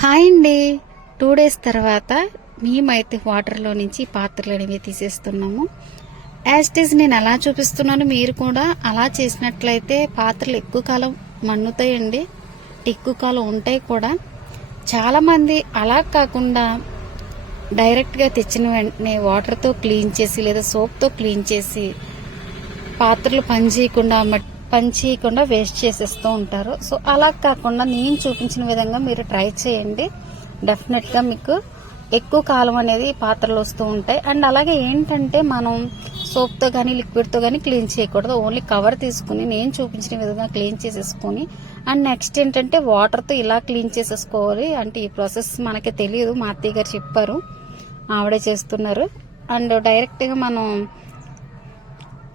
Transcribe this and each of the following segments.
Hi అండి. 2 days తర్వాత మేమైతే వాటర్లో నుంచి పాత్రలు అనేవి తీసేస్తున్నాము. యాజ్ ఇట్ ఈజ్ నేను ఎలా చూపిస్తున్నాను, మీరు కూడా అలా చేసినట్లయితే పాత్రలు ఎక్కువ కాలం మన్నుతాయండి, ఎక్కువ కాలం ఉంటాయి కూడా. చాలామంది అలా కాకుండా డైరెక్ట్గా తెచ్చిన వెంటనే వాటర్తో క్లీన్ చేసి లేదా సోప్తో క్లీన్ చేసి పాత్రలు పని చేయకుండా వేస్ట్ చేసేస్తూ ఉంటారు. సో అలా కాకుండా నేను చూపించిన విధంగా మీరు ట్రై చేయండి. డెఫినెట్గా మీకు ఎక్కువ కాలం అనేది పాత్రలు వస్తూ ఉంటాయి. అండ్ అలాగే ఏంటంటే మనం సోప్తో కానీ లిక్విడ్తో కానీ క్లీన్ చేయకూడదు. ఓన్లీ కవర్ తీసుకుని నేను చూపించిన విధంగా క్లీన్ చేసేసుకొని అండ్ నెక్స్ట్ ఏంటంటే వాటర్తో ఇలా క్లీన్ చేసేసుకోవాలి. అంటే ఈ ప్రాసెస్ మనకి తెలియదు, మా అత్తయ్య గారు చెప్పారు, ఆవిడే చేస్తున్నారు. అండ్ డైరెక్ట్గా మనం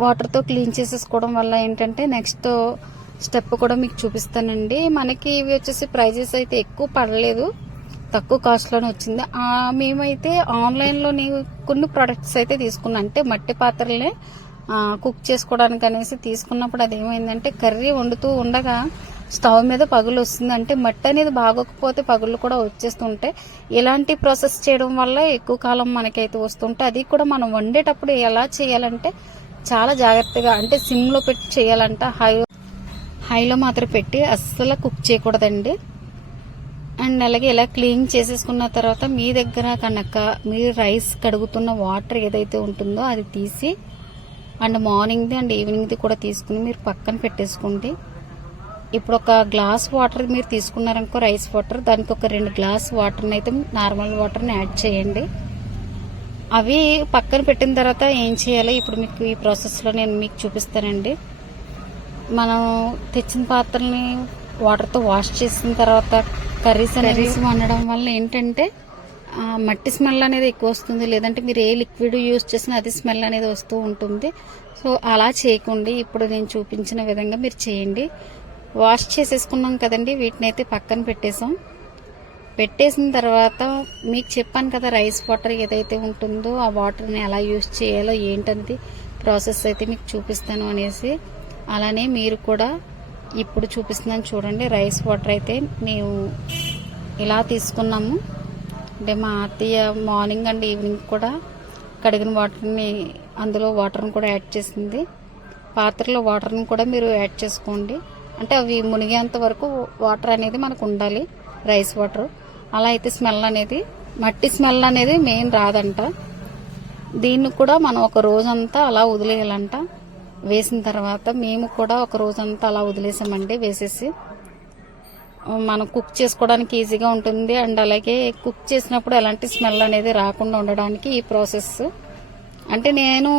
వాటర్తో క్లీన్ చేసేసుకోవడం వల్ల ఏంటంటే నెక్స్ట్ స్టెప్ కూడా మీకు చూపిస్తానండి. మనకి ఇవి వచ్చేసి ప్రైజెస్ అయితే ఎక్కువ పడలేదు, తక్కువ కాస్ట్లోనే వచ్చింది. మేమైతే ఆన్లైన్లోని కొన్ని ప్రొడక్ట్స్ అయితే తీసుకున్నాం. అంటే మట్టి పాత్రలే కుక్ చేసుకోవడానికి అనేసి తీసుకున్నప్పుడు అదేమైందంటే కర్రీ వండుతూ ఉండగా స్టవ్ మీద పగులు వస్తుంది. అంటే మట్టి అనేది బాగోకపోతే పగుళ్ళు కూడా వచ్చేస్తుంటాయి. ఇలాంటి ప్రాసెస్ చేయడం వల్ల ఎక్కువ కాలం మనకైతే వస్తుంటాయి. అది కూడా మనం వండేటప్పుడు ఎలా చేయాలంటే చాలా జాగ్రత్తగా, అంటే సిమ్లో పెట్టి చేయాలంట, హైలో మాత్రం పెట్టి అస్సలు కుక్ చేయకూడదండి. అండ్ అలాగే ఇలా క్లీన్ చేసేసుకున్న తర్వాత మీ దగ్గర కనుక మీరు రైస్ కడుగుతున్న వాటర్ ఏదైతే ఉంటుందో అది తీసి అండ్ మార్నింగ్ది అండ్ ఈవినింగ్ది కూడా తీసుకుని మీరు పక్కన పెట్టేసుకోండి. ఇప్పుడు ఒక గ్లాస్ వాటర్ మీరు తీసుకున్నారనుకో, రైస్ వాటర్, దానికి ఒక 2 గ్లాస్ వాటర్ని అయితే నార్మల్ వాటర్ని యాడ్ చేయండి. అవి పక్కన పెట్టిన తర్వాత ఏం చేయాలో ఇప్పుడు మీకు ఈ ప్రాసెస్లో నేను మీకు చూపిస్తానండి. మనం తెచ్చిన పాత్రల్ని వాటర్తో వాష్ చేసిన తర్వాత కర్రీస్ వండడం వల్ల ఏంటంటే మట్టి స్మెల్ అనేది ఎక్కువ వస్తుంది, లేదంటే మీరు ఏ లిక్విడ్ యూజ్ చేసినా అది స్మెల్ అనేది వస్తూ ఉంటుంది. సో అలా చేయకండి. ఇప్పుడు నేను చూపించిన విధంగా మీరు చేయండి. వాష్ చేసేసుకున్నాం కదండి, వీటిని అయితే పక్కన పెట్టేసిన తర్వాత మీకు చెప్పాను కదా, రైస్ వాటర్ ఏదైతే ఉంటుందో ఆ వాటర్ని ఎలా యూజ్ చేయాలో ఏంటనేది ప్రాసెస్ అయితే మీకు చూపిస్తాను అనేసి. అలానే మీరు కూడా ఇప్పుడు చూపిస్తున్నాను చూడండి. రైస్ వాటర్ అయితే మేము ఇలా తీసుకున్నాము. అంటే మా అత్తయ్య మార్నింగ్ అండ్ ఈవినింగ్ కూడా కడిగిన వాటర్ని, అందులో వాటర్ని కూడా యాడ్ చేసింది. పాత్రలో వాటర్ని కూడా మీరు యాడ్ చేసుకోండి. అంటే అవి మునిగేంత వరకు వాటర్ అనేది మనకు ఉండాలి, రైస్ వాటర్. అలా అయితే స్మెల్ అనేది, మట్టి స్మెల్ అనేది మెయిన్ రాదంట. దీన్ని కూడా మనం ఒక రోజంతా అలా వదిలేయాలంట. వేసిన తర్వాత మేము కూడా ఒక రోజంతా అలా వదిలేసామండి. వేసేసి మనం కుక్ చేసుకోవడానికి ఈజీగా ఉంటుంది. అండ్ అలాగే కుక్ చేసినప్పుడు ఎలాంటి స్మెల్ అనేది రాకుండా ఉండడానికి ఈ ప్రాసెస్. అంటే నేను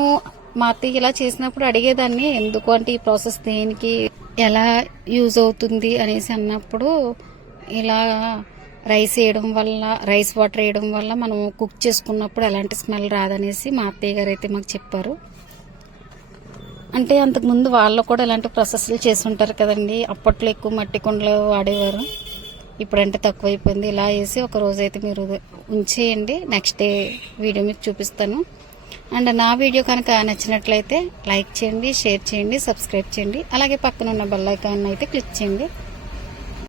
మా అత్తయ్య ఇలా చేసినప్పుడు అడిగేదాన్ని, ఎందుకు అంటే ఈ ప్రాసెస్ దేనికి, ఎలా యూజ్ అవుతుంది అనేసి అన్నప్పుడు, ఇలా రైస్ వేయడం వల్ల, రైస్ వాటర్ వేయడం వల్ల మనం కుక్ చేసుకున్నప్పుడు ఎలాంటి స్మెల్ రాదనేసి మా అత్తయ్య గారు అయితే మాకు చెప్పారు. అంటే అంతకుముందు వాళ్ళు కూడా ఇలాంటి ప్రాసెస్లు చేస్తుంటారు కదండి. అప్పట్లో ఎక్కువ మట్టి కుండలు వాడేవారు, ఇప్పుడంటే తక్కువైపోయింది. ఇలా వేసి ఒక రోజు అయితే మీరు ఉంచేయండి. నెక్స్ట్ డే వీడియో మీకు చూపిస్తాను. అండ్ నా వీడియో కనుక నచ్చినట్లయితే లైక్ చేయండి, షేర్ చేయండి, సబ్స్క్రైబ్ చేయండి. అలాగే పక్కన ఉన్న బెల్ ఐకాన్ అయితే క్లిక్ చేయండి.